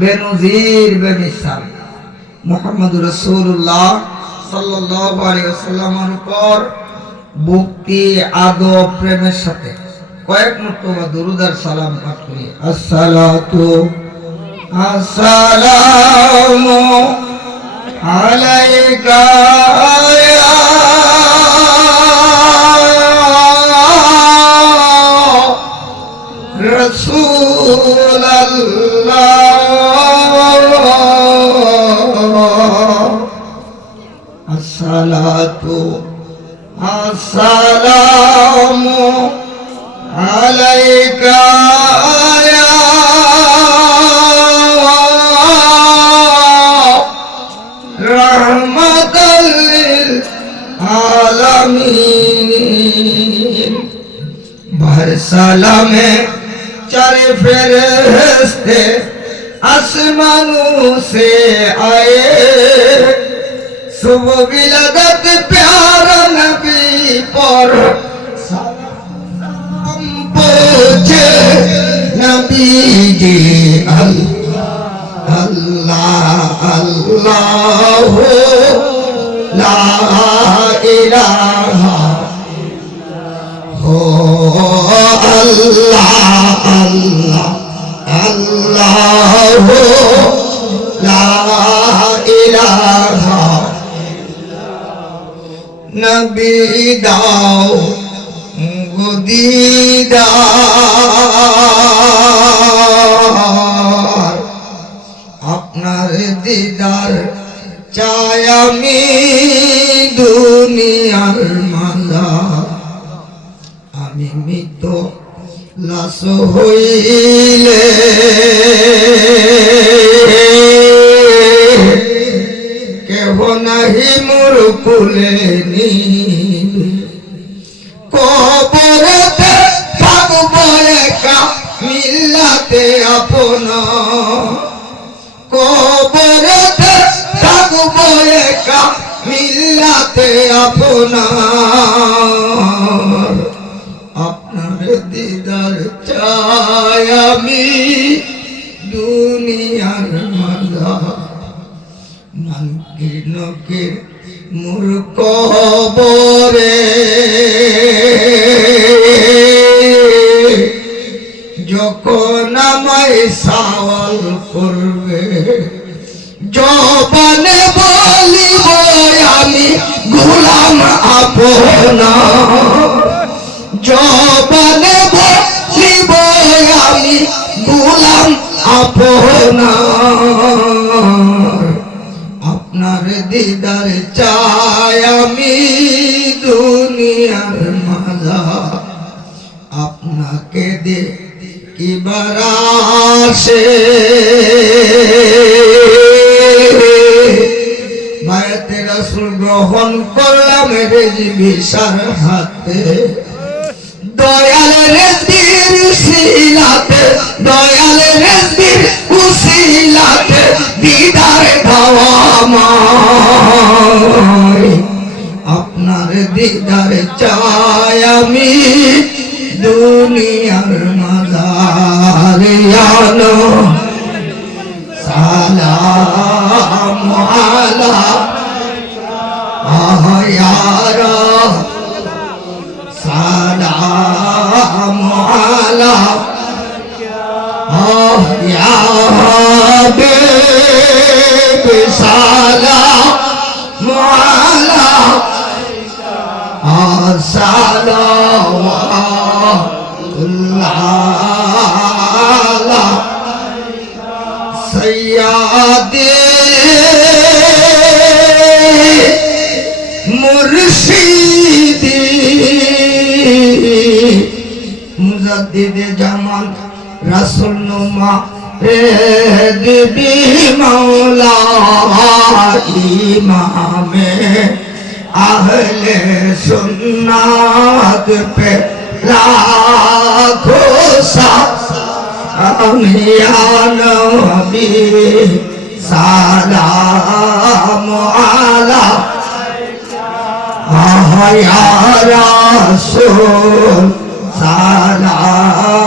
বেনজির বেমিসাল মুহাম্মদুর রাসূলুল্লাহ সাল্লাল্লাহু আলাইহি ওয়াসাল্লামের উপর ভক্তি আদব প্রেমের সাথে কয়েক মর্তবা দরুদ আর সালাম পাঠ করি। আসসালাতু আসসালামু আলাইকা ইয়া রাসূলুল্লাহ। আসসালাতু আসসালামু আলাইকা ইয়া রাহমাতাল লিল আলামিন। भर सलामे चारे फरिश्ते आसमानों से आए, सुबह विलादत प्यारा नबी पर सलाम पूछे नबी जी। अल्लाह अल्लाह ला इलाहा अल्लाह अल्लाह अल्लाह ला इलाहा। नबी दाओ दीदार, আপনার দিদার চাই আমি দুনিয়ার মালা। আমি মৃত লাশ হইলে কেহ নাহি মোর কুলে নিবে, কবরেতে থাকব একা মিল্লাতে আপনা। কবরেতে থাকব একা মিল্লাতে আপনা। আপনার দিদার চাই আমি দুনিয়ার মালা। নানকির নকির মোর কবরে যখন আমায় সওয়াল করবে, জবানে বলিব আমি গোলাম আপনার। জবানে বলিব আমি গোলাম আপনার। আপনার দিদার চাই আমি দুনিয়ার মালা। আপনাকে দেখিবার আশে বায়াতে রাসূল গ্রহণ করলাম রেজবিসার হাতে। দয়াল রেজবির উসিলাতে, দয়াল রেজবির উসিলাতে দিদার দাও আমায়। আপনার দিদার চাই আমি দুনিয়ার মাঝারে। আনো সালাম আলাইকা সালাম আলাইকা হাবিবি সালাম আলাইকা সালাওয়াতুল্লাহ সৈয়দে মুর্শিদি মুজাদ্দিদে জামান রাসূল নুমা দিবি মাওলা। ইমামে আহলে সুন্নাত पे लाखो सलाम या नबी सलाम आलैका या रसूल सलाम।